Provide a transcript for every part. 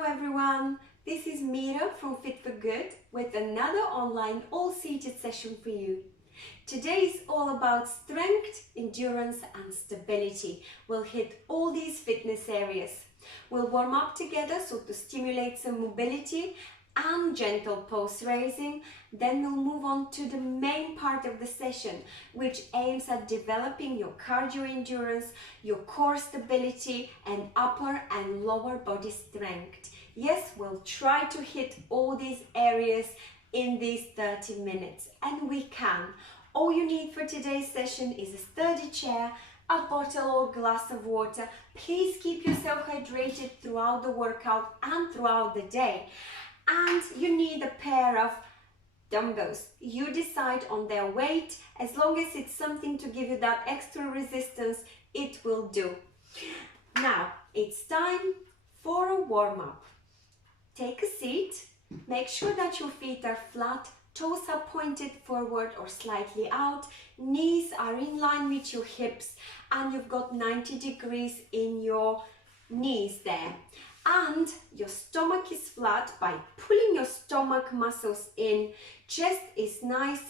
Hello everyone, this is Mira from Fit for Good with another online all-seated session for you. Today is all about strength, endurance and stability. We'll hit all these fitness areas. We'll warm up together so to stimulate some mobility and gentle pulse raising. Then we'll move on to the main part of the session, which aims at developing your cardio endurance, your core stability and upper and lower body strength. Yes, we'll try to hit all these areas in these 30 minutes, and we can. All you need for today's session is a sturdy chair, a bottle or glass of water. Please keep yourself hydrated throughout the workout and throughout the day. And you need a pair of dumbbells. You decide on their weight. As long as it's something to give you that extra resistance, it will do. Now, it's time for a warm-up. Take a seat. Make sure that your feet are flat. Toes are pointed forward or slightly out. Knees are in line with your hips. And you've got 90 degrees in your knees there. And your stomach is flat by pulling your stomach muscles in. Chest is nice,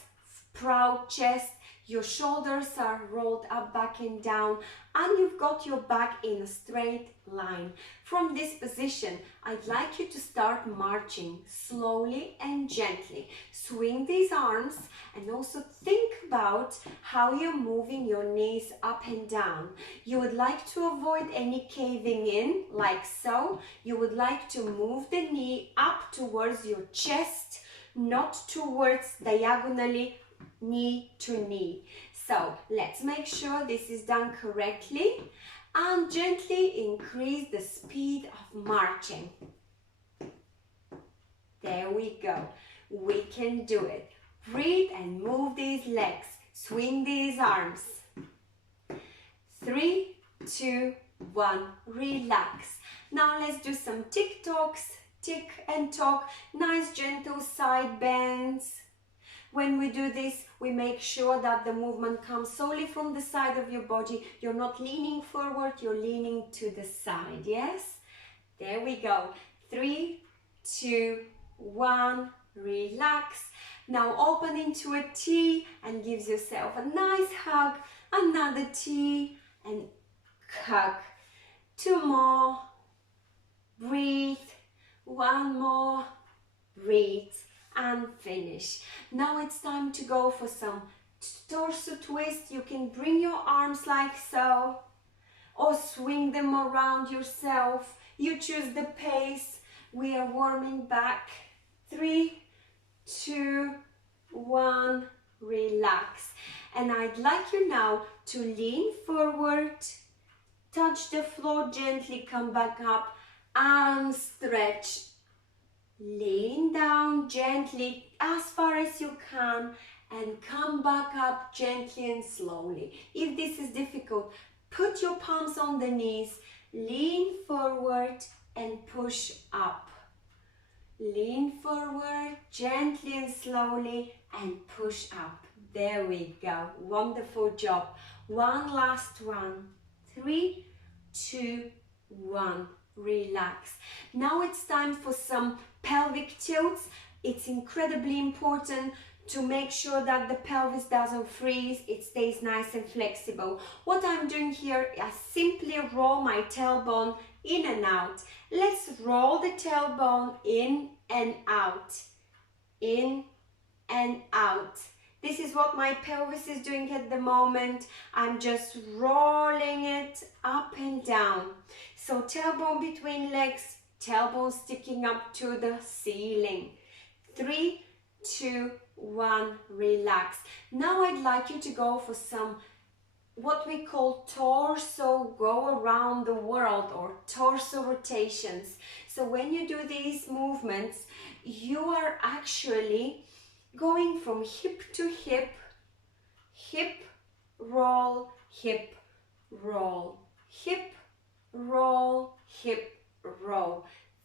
proud chest. Your shoulders are rolled up, back and down, and you've got your back in a straight line. From this position, I'd like you to start marching slowly and gently. Swing these arms and also think about how you're moving your knees up and down. You would like to avoid any caving in, like so. You would like to move the knee up towards your chest, not towards diagonally knee to knee. So let's make sure this is done correctly and gently increase the speed of marching. There we go. We can do it. Breathe and move these legs. Swing these arms. 3, 2, 1. Relax. Now let's do some tick-tocks. Tick and tock. Nice gentle side bends. When we do this, we make sure that the movement comes solely from the side of your body. You're not leaning forward, you're leaning to the side, yes? There we go. 3, 2, 1, relax. Now open into a T and gives yourself a nice hug. Another T and hug. 2 more. Breathe. 1 more. Breathe. And finish. Now it's time to go for some torso twist. You can bring your arms like so or swing them around yourself. You choose the pace. We are warming back. 3, 2, 1, relax. And I'd like you now to lean forward, touch the floor gently, come back up and stretch. Lean down gently as far as you can and come back up gently and slowly. If this is difficult, put your palms on the knees, lean forward and push up. Lean forward gently and slowly and push up. There we go. Wonderful job. One last one. 3, 2, 1. Relax. Now it's time for some pelvic tilts. It's incredibly important to make sure that the pelvis doesn't freeze, it stays nice and flexible. What I'm doing here is simply roll my tailbone in and out. Let's roll the tailbone in and out. In and out. This is what my pelvis is doing at the moment. I'm just rolling it up and down. So tailbone between legs, tailbone sticking up to the ceiling. 3, 2, 1, relax. Now I'd like you to go for some what we call torso go around the world or torso rotations. So when you do these movements, you are actually going from hip to hip, hip, roll, hip, roll, hip, roll, hip, roll.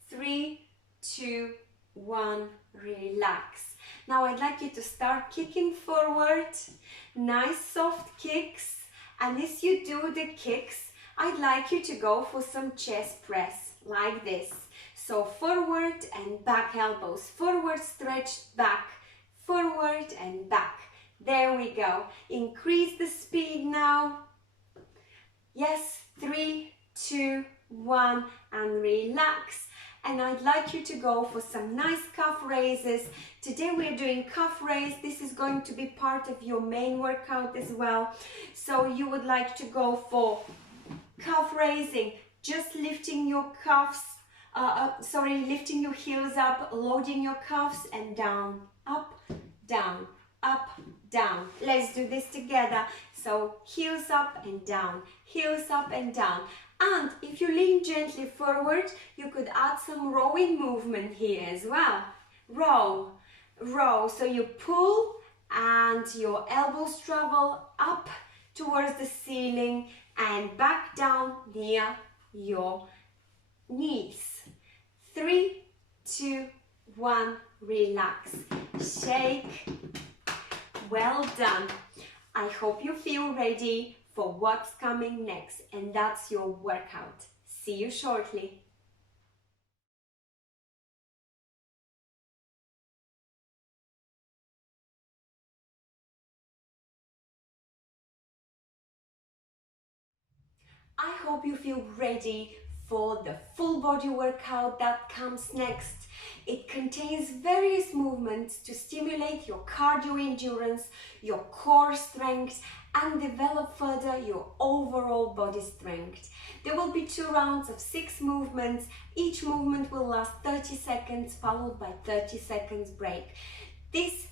3, 2, 1, relax. Now I'd like you to start kicking forward, nice soft kicks. And as you do the kicks, I'd like you to go for some chest press. like this. So forward and back elbows, forward stretched back, forward and back. There we go. Increase the speed now. Yes, 3, 2, 1, and relax. And I'd like you to go for some nice calf raises. Today we're doing calf raise. This is going to be part of your main workout as well. So you would like to go for calf raising, just lifting your calves, lifting your heels up, loading your calves and down, up, down, up, down. Let's do this together. So heels up and down, heels up and down. And if you lean gently forward, you could add some rowing movement here as well. Row, row. So you pull and your elbows travel up towards the ceiling and back down near your knees. 3, 2, 1, relax. Shake. Well done. I hope you feel ready for what's coming next, and that's your workout. See you shortly. I hope you feel ready for the full body workout that comes next. It contains various movements to stimulate your cardio endurance, your core strength, and develop further your overall body strength. There will be 2 rounds of 6 movements. Each movement will last 30 seconds, followed by 30 seconds break. This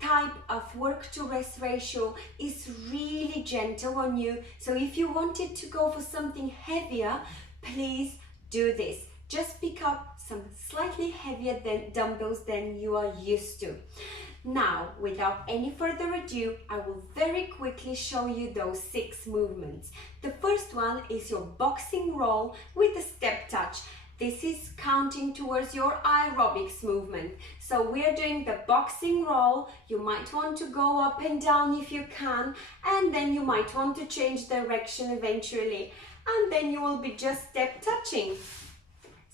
type of work to rest ratio is really gentle on you. So if you wanted to go for something heavier, please do this. Just pick up some slightly heavier dumbbells than you are used to. Now, without any further ado, I will very quickly show you those 6 movements. The first one is your boxing roll with a step touch. This is counting towards your aerobics movement. So we're doing the boxing roll. You might want to go up and down if you can, and then you might want to change direction eventually. And then you will be just step touching.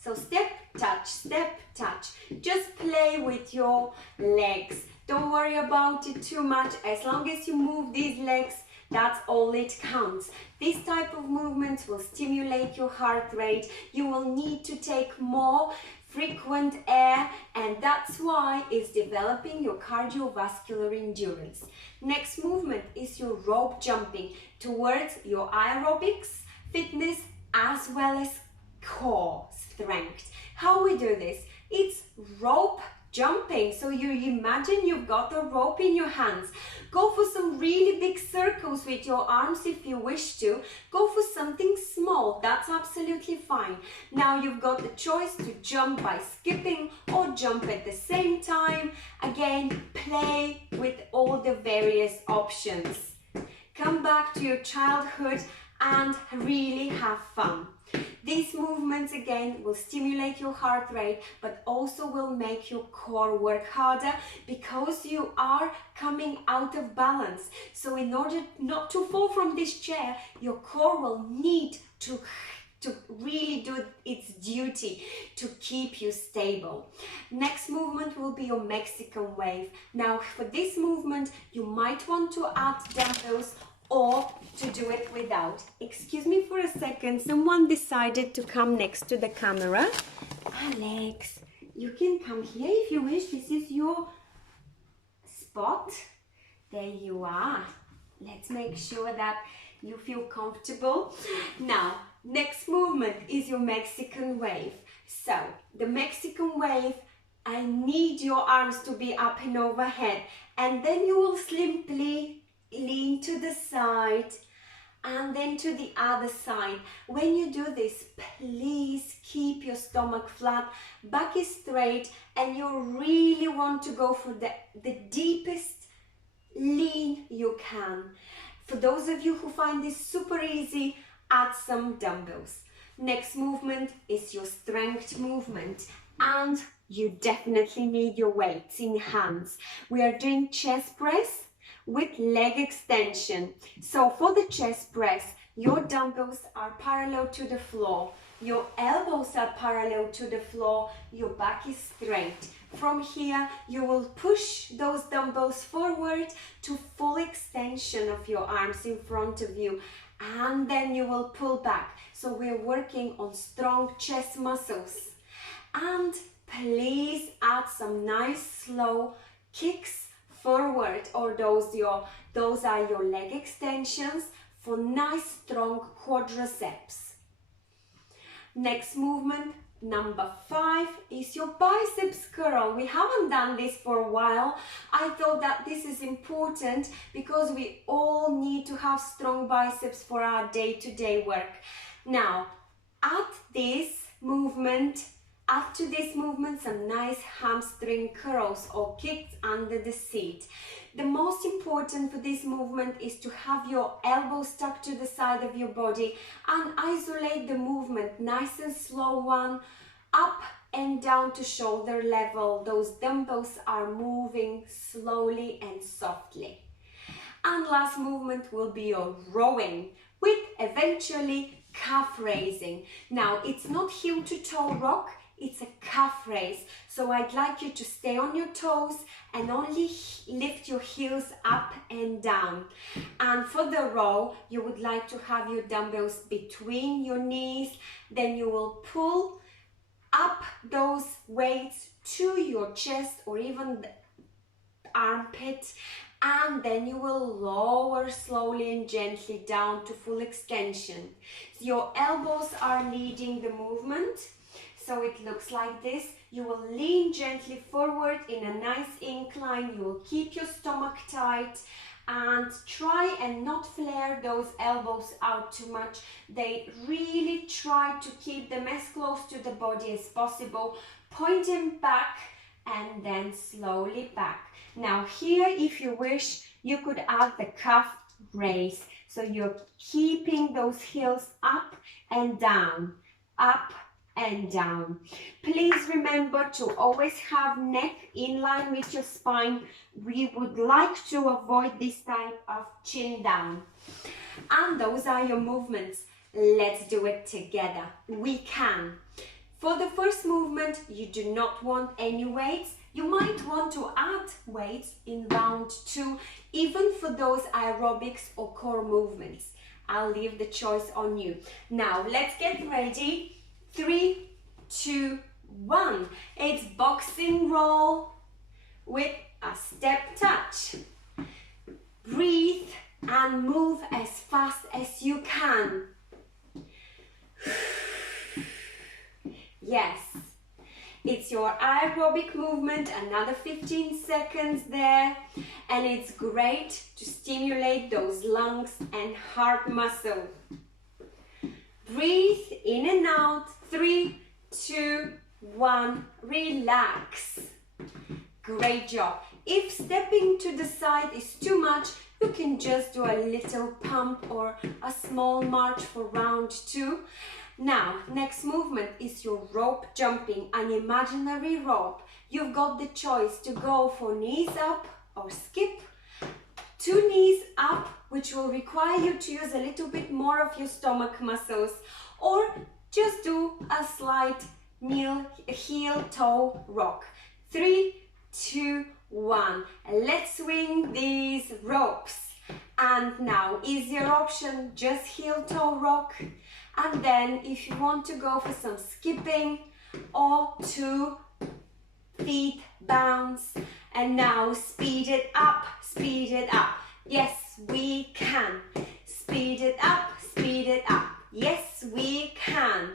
So step, touch. Just play with your legs. Don't worry about it too much. As long as you move these legs, that's all it counts. This type of movements will stimulate your heart rate. You will need to take more frequent air, and that's why it's developing your cardiovascular endurance. Next movement is your rope jumping towards your aerobics, fitness, as well as core strength. How we do this? It's rope jumping. So you imagine you've got a rope in your hands. Go for some really big circles with your arms if you wish to. Go for something small, that's absolutely fine. Now you've got the choice to jump by skipping or jump at the same time. Again, play with all the various options. Come back to your childhood and really have fun. These movements again will stimulate your heart rate, but also will make your core work harder because you are coming out of balance. So in order not to fall from this chair, your core will need to really do its duty to keep you stable. Next movement will be your Mexican wave. Now for this movement, you might want to add dumbbells or to do it without. Excuse me for a second, someone decided to come next to the camera. Alex, you can come here if you wish. This is your spot. There you are. Let's make sure that you feel comfortable. Now, next movement is your Mexican wave. So, the Mexican wave, I need your arms to be up and overhead, and then you will simply lean to the side and then to the other side. When you do this, please keep your stomach flat, back is straight, and you really want to go for the deepest lean you can. For those of you who find this super easy, add some dumbbells. Next movement is your strength movement, and you definitely need your weights in hands. We are doing chest press with leg extension. So for the chest press, your dumbbells are parallel to the floor. Your elbows are parallel to the floor, your back is straight. From here, you will push those dumbbells forward to full extension of your arms in front of you, and then you will pull back. So we're working on strong chest muscles. And please add some nice slow kicks forward, or those are your leg extensions for nice strong quadriceps. Next movement, number 5, is your biceps curl. We haven't done this for a while. I thought that this is important because we all need to have strong biceps for our day-to-day work. Now, add to this movement some nice hamstring curls or kicks under the seat. The most important for this movement is to have your elbows stuck to the side of your body and isolate the movement, nice and slow one, up and down to shoulder level. Those dumbbells are moving slowly and softly. And last movement will be your rowing with eventually calf raising. Now, it's not heel to toe rock, it's a calf raise. So I'd like you to stay on your toes and only lift your heels up and down. And for the row, you would like to have your dumbbells between your knees. Then you will pull up those weights to your chest or even the armpit, and then you will lower slowly and gently down to full extension. So your elbows are leading the movement. So it looks like this. You will lean gently forward in a nice incline. You will keep your stomach tight and try and not flare those elbows out too much. They really try to keep them as close to the body as possible. Point them back and then slowly back. Now here, if you wish, you could add the calf raise. So you're keeping those heels up and down, up and down. Please remember to always have neck in line with your spine. We would like to avoid this type of chin down. And those are your movements. Let's do it together. We can. For the first movement, you do not want any weights. You might want to add weights in round 2, even for those aerobics or core movements. I'll leave the choice on you. Now, let's get ready. 3, 2, 1. It's boxing roll with a step touch. Breathe and move as fast as you can. Yes, it's your aerobic movement, another 15 seconds there, and it's great to stimulate those lungs and heart muscle. Breathe in and out. 3, 2, 1. Relax. Great job. If stepping to the side is too much, you can just do a little pump or a small march for round 2. Now, next movement is your rope jumping, an imaginary rope. You've got the choice to go for knees up or skip. 2 knees up, which will require you to use a little bit more of your stomach muscles, or just do a slight heel-toe rock. 3, 2, 1. Let's swing these ropes. And now, easier option, just heel-toe rock. And then if you want to go for some skipping or 2 feet bounce. And now speed it up, speed it up. Yes, we can. Speed it up, speed it up. Yes, we can.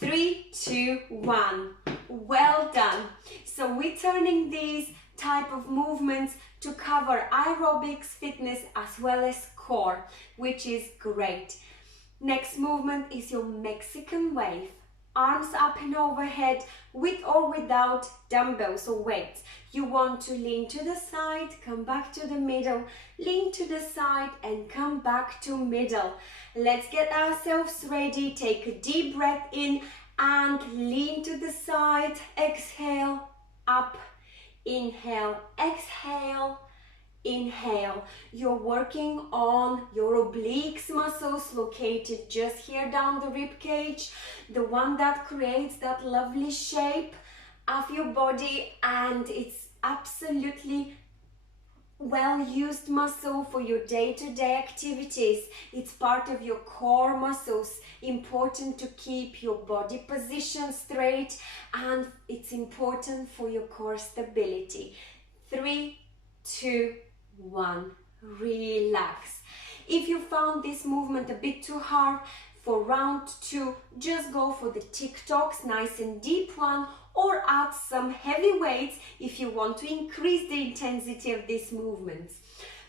3, 2, 1. Well done. So we're turning these type of movements to cover aerobics, fitness, as well as core, which is great. Next movement is your Mexican wave. Arms up and overhead with or without dumbbells or weights. You want to lean to the side, come back to the middle, lean to the side and come back to middle. Let's get ourselves ready. Take a deep breath in and lean to the side. Exhale, up, inhale, exhale, Inhale, you're working on your obliques muscles located just here down the rib cage, the one that creates that lovely shape of your body, and it's absolutely well-used muscle for your day-to-day activities. It's part of your core muscles, important to keep your body position straight, and it's important for your core stability. 3, 2, 1, relax. If you found this movement a bit too hard, for round 2, just go for the TikToks, nice and deep one, or add some heavy weights if you want to increase the intensity of these movements.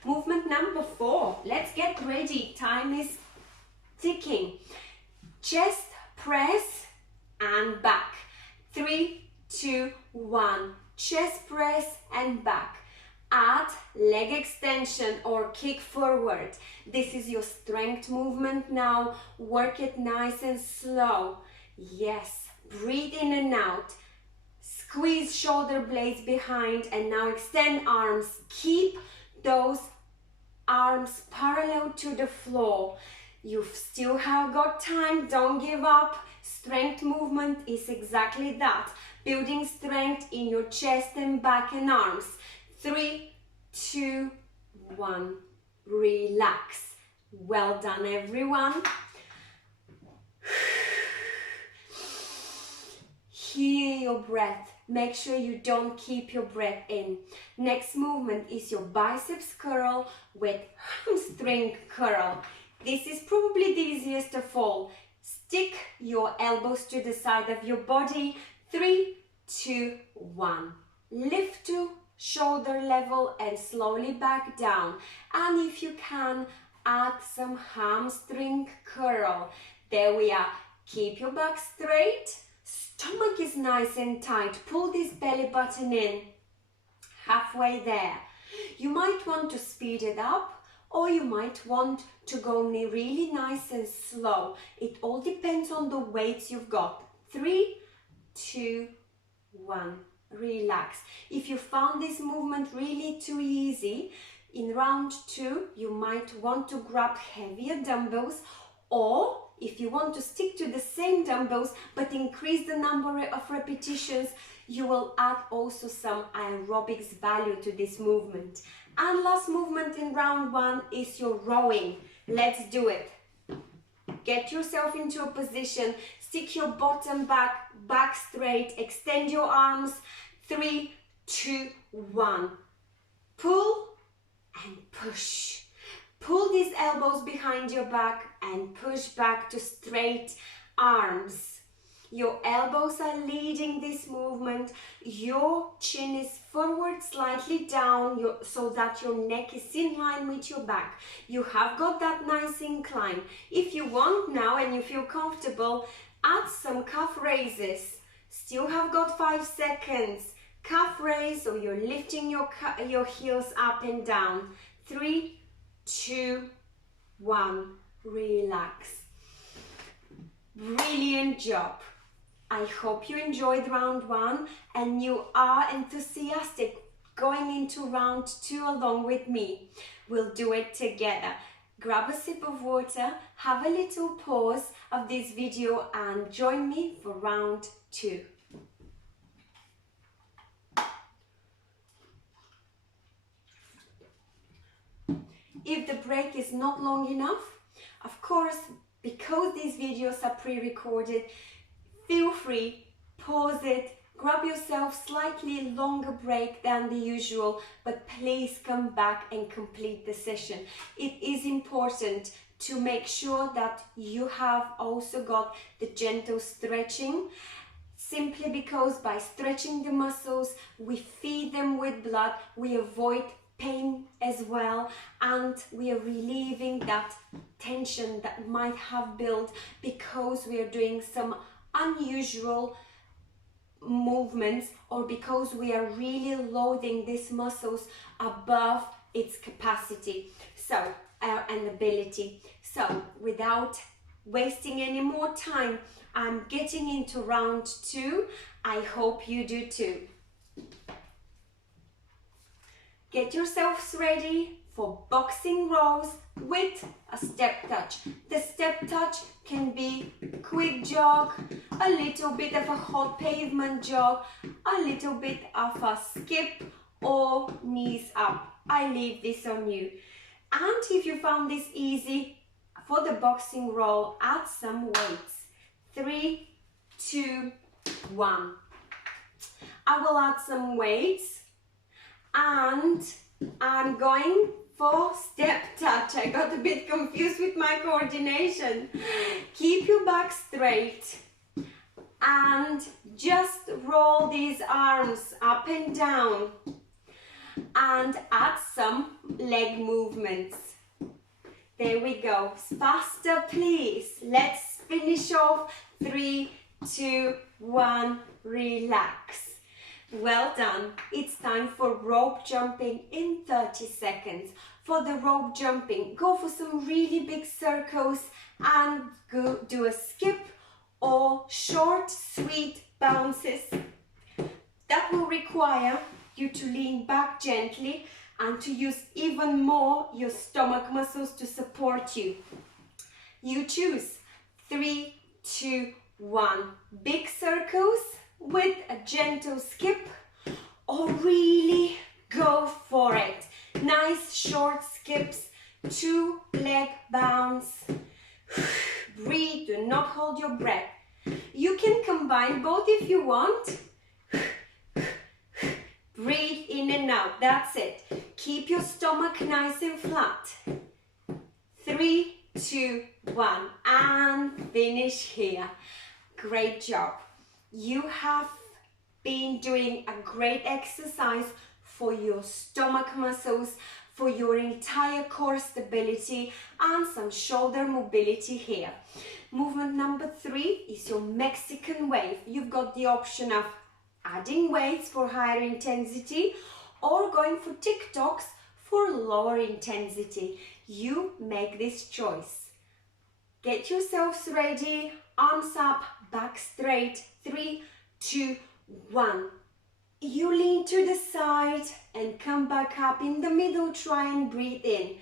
Movement number 4, let's get ready, time is ticking. Chest press and back. 3, 2, 1, chest press and back. Add leg extension or kick forward. This is your strength movement now. Work it nice and slow. Yes, breathe in and out. Squeeze shoulder blades behind and now extend arms. Keep those arms parallel to the floor. You still have got time, don't give up. Strength movement is exactly that. Building strength in your chest and back and arms. 3, 2, 1, relax. Well done, everyone. Hear your breath. Make sure you don't keep your breath in. Next movement is your biceps curl with hamstring curl. This is probably the easiest of all. Stick your elbows to the side of your body. 3, 2, 1. Lift to shoulder level and slowly back down. And if you can, add some hamstring curl. There we are. Keep your back straight. Stomach is nice and tight. Pull this belly button in. Halfway there. You might want to speed it up, or you might want to go really nice and slow. It all depends on the weights you've got. 3, 2, 1. Relax. If you found this movement really too easy, in round 2, you might want to grab heavier dumbbells, or if you want to stick to the same dumbbells but increase the number of repetitions, you will add also some aerobics value to this movement. And last movement in round 1 is your rowing. Let's do it. Get yourself into a position, stick your bottom back straight, extend your arms. 3, 2, 1. Pull and push. Pull these elbows behind your back and push back to straight arms. Your elbows are leading this movement. Your chin is forward, slightly down, so that your neck is in line with your back. You have got that nice incline. If you want now and you feel comfortable, add some calf raises. Still have got 5 seconds. Calf raise, or you're lifting your heels up and down. 3, 2, 1. Relax. Brilliant job. I hope you enjoyed round 1 and you are enthusiastic going into round 2 along with me. We'll do it together. Grab a sip of water, have a little pause of this video and join me for round 2. If the break is not long enough, of course, because these videos are pre-recorded, feel free, pause it, grab yourself slightly longer break than the usual, but please come back and complete the session. It is important to make sure that you have also got the gentle stretching, simply because by stretching the muscles, we feed them with blood, we avoid pain as well, and we are relieving that tension that might have built because we are doing some unusual movements, or because we are really loading these muscles above its capacity and ability. So without wasting any more time, I'm getting into round 2. I hope you do too. Get yourselves ready for boxing rows with a step touch. The step touch can be quick jog, a little bit of a hot pavement jog, a little bit of a skip, or knees up. I leave this on you. And if you found this easy, for the boxing roll, add some weights. 3, 2, 1. I will add some weights and I'm going for step touch. I got a bit confused with my coordination. Keep your back straight and just roll these arms up and down and add some leg movements. There we go. Faster, please. Let's finish off. 3, 2, 1. Relax. Well done. It's time for rope jumping in 30 seconds. For the rope jumping, go for some really big circles and go do a skip or short, sweet bounces. That will require you to lean back gently and to use even more your stomach muscles to support you. You choose. 3, 2, 1. Big circles with a gentle skip, or really go for it. Nice short skips, 2 leg bounce. Breathe, do not hold your breath. You can combine both if you want. Breathe in and out, that's it. Keep your stomach nice and flat. 3, 2, 1, and finish here. Great job. You have been doing a great exercise for your stomach muscles, for your entire core stability and some shoulder mobility here. Movement number 3 is your Mexican wave. You've got the option of adding weights for higher intensity or going for TikToks for lower intensity. You make this choice. Get yourselves ready, arms up, back straight. 3, 2, 1. You lean to the side and come back up in the middle. Try and breathe in.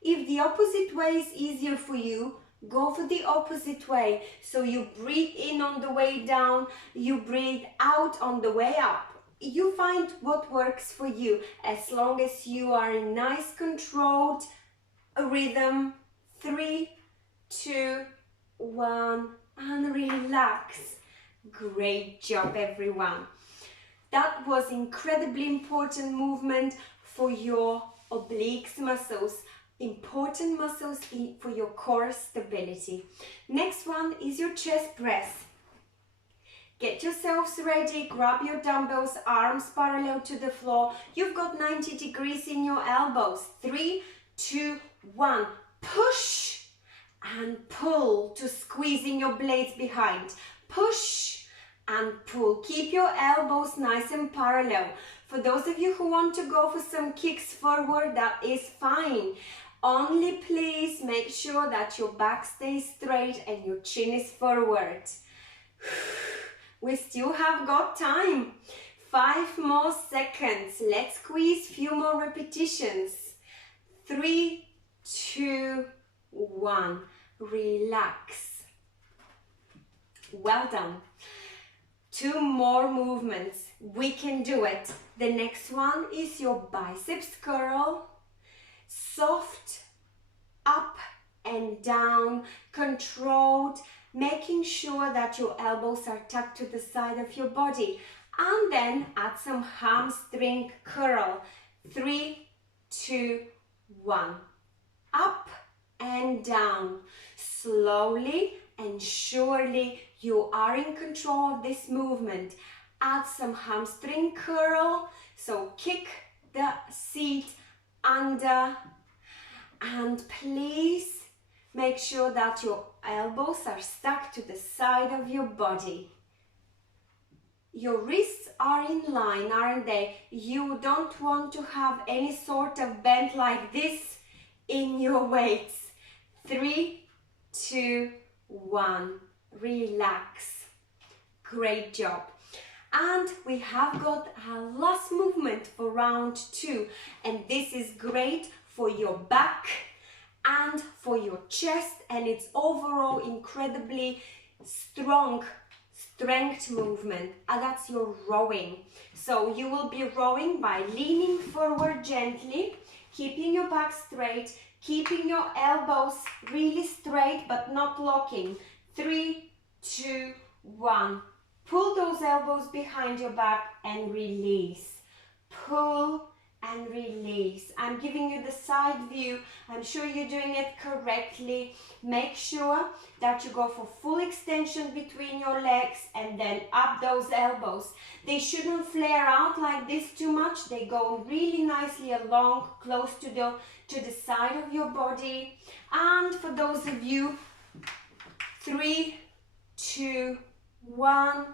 If the opposite way is easier for you, go for the opposite way. So you breathe in on the way down, you breathe out on the way up. You find what works for you, as long as you are in nice controlled rhythm. 3, 2, 1, and relax. Great job, everyone. That was incredibly important movement for your obliques muscles. Important muscles for your core stability. Next one is your chest press. Get yourselves ready, grab your dumbbells, arms parallel to the floor. You've got 90 degrees in your elbows. 3, 2, 1. Push and pull to squeezing your blades behind. Push and pull. Keep your elbows nice and parallel. For those of you who want to go for some kicks forward, that is fine. Only please make sure that your back stays straight and your chin is forward. We still have got time. 5 more seconds. Let's squeeze few more repetitions. 3, 2, 1. Relax. Well done. 2 more movements. We can do it. The next one is your biceps curl. Soft, up and down, controlled, making sure that your elbows are tucked to the side of your body. And then add some hamstring curl. 3, 2, 1. Up and down. Slowly and surely you are in control of this movement. Add some hamstring curl. So kick the seat under, and please make sure that your elbows are stuck to the side of your body. Your wrists are in line, aren't they? You don't want to have any sort of bend like this in your weights. 3, 2, 1. relax. Great job. And we have got our last movement for round 2, and this is great for your back and for your chest, and it's overall incredibly strength movement, and that's your rowing. So you will be rowing by leaning forward gently, keeping your back straight, keeping your elbows really straight but not locking. 3, 2, 1. Pull those elbows behind your back and release. Pull and release. I'm giving you the side view. I'm sure you're doing it correctly. Make sure that you go for full extension between your legs and then up those elbows. They shouldn't flare out like this too much. They go really nicely along, close to the side of your body. And for those of you, 3, 2, 1.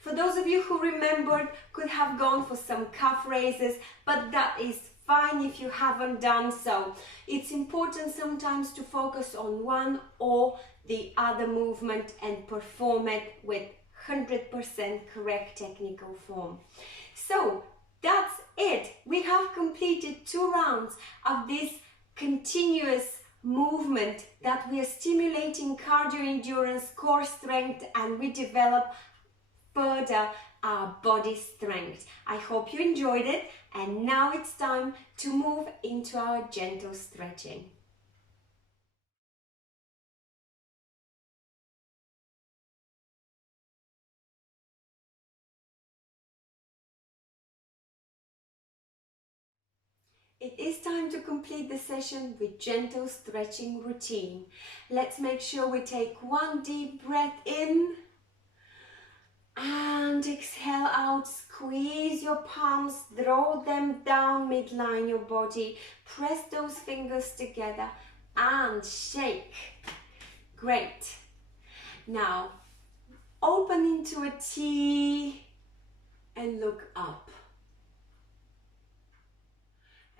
For those of you who remembered, could have gone for some calf raises, but that is fine if you haven't done so. It's important sometimes to focus on one or the other movement and perform it with 100% correct technical form. So that's it. We have completed 2 rounds of this continuous movement that we are stimulating cardio endurance, core strength, and we develop further our body strength. I hope you enjoyed it, and now it's time to move into our gentle stretching. It is time to complete the session with gentle stretching routine. Let's make sure we take one deep breath in and exhale out. Squeeze your palms, draw them down midline your body, press those fingers together and shake. Great. Now open into a T and look up.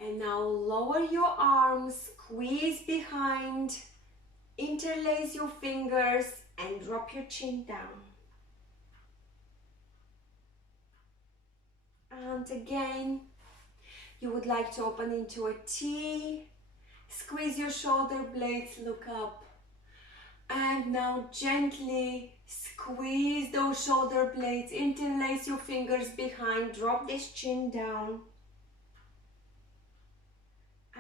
And now lower your arms, squeeze behind, interlace your fingers and drop your chin down. And again, you would like to open into a T, squeeze your shoulder blades, look up. And now gently squeeze those shoulder blades, interlace your fingers behind, drop this chin down.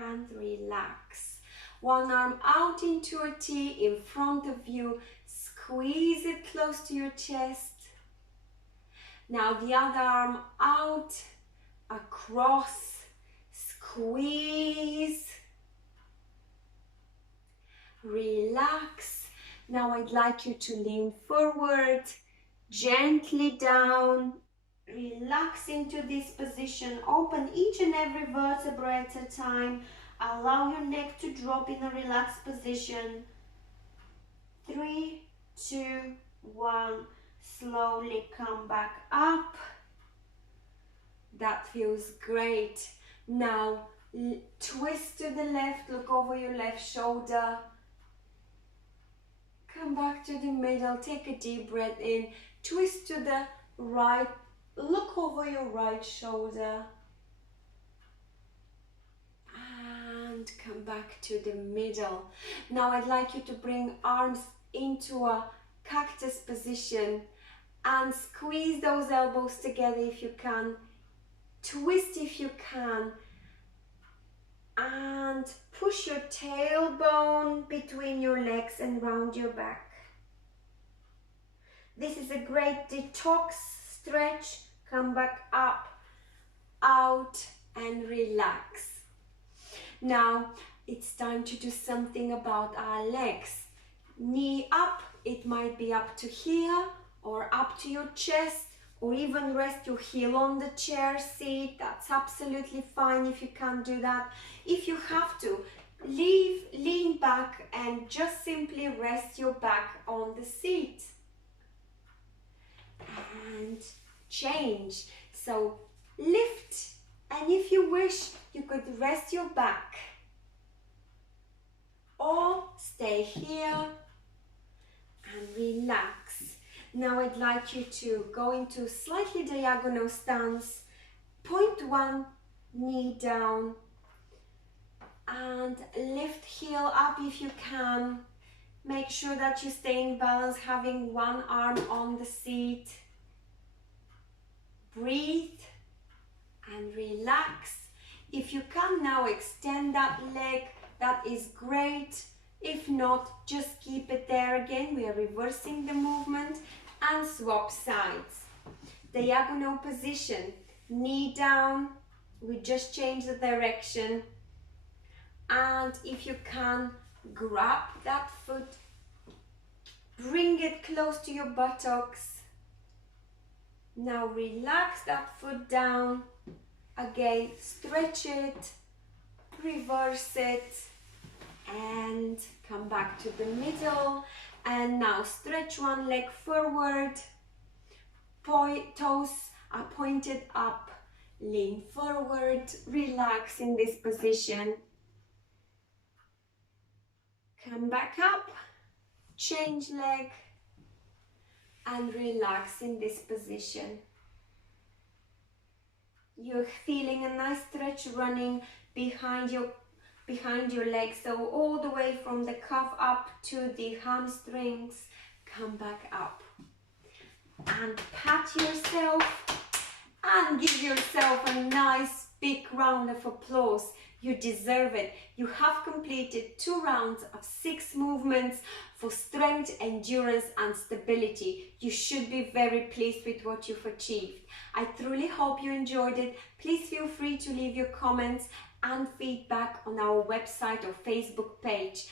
And relax. One arm out into a T in front of you, squeeze it close to your chest. Now the other arm out, across, squeeze, relax. Now I'd like you to lean forward, gently down, relax into this position, open each and every vertebra at a time, allow your neck to drop in a relaxed position. 3, 2, 1, slowly come back up. That feels great. Now twist to the left, look over your left shoulder. Come back to the middle, take a deep breath in, twist to the right, look over your right shoulder. And come back to the middle. Now I'd like you to bring arms into a cactus position and squeeze those elbows together if you can. Twist if you can. And push your tailbone between your legs and round your back. This is a great detox stretch. Come back up, out, and relax. Now it's time to do something about our legs. Knee up, it might be up to here or up to your chest, or even rest your heel on the chair seat. That's absolutely fine if you can't do that. If you have to, lean back and just simply rest your back on the seat. And change. So lift, and if you wish, you could rest your back or stay here and relax. Now I'd like you to go into slightly diagonal stance, point one knee down, and lift heel up if you can. Make sure that you stay in balance, having one arm on the seat. Breathe and relax. If you can now extend that leg, that is great. If not, just keep it there again. We are reversing the movement and swap sides. Diagonal position, knee down. We just change the direction. And if you can, grab that foot, bring it close to your buttocks. Now relax that foot down. Again, stretch it, reverse it, and come back to the middle. And now stretch one leg forward, toes are pointed up, lean forward, relax in this position. Come back up, change leg, and relax in this position. You're feeling a nice stretch running behind your legs, so all the way from the calf up to the hamstrings. Come back up and pat yourself and give yourself a nice big round of applause. You deserve it. You have completed 2 rounds of 6 movements for strength, endurance and stability. You should be very pleased with what you've achieved. I truly hope you enjoyed it. Please feel free to leave your comments and feedback on our website or Facebook page.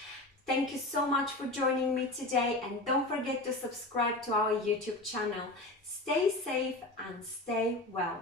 Thank you so much for joining me today, and don't forget to subscribe to our YouTube channel. Stay safe and stay well.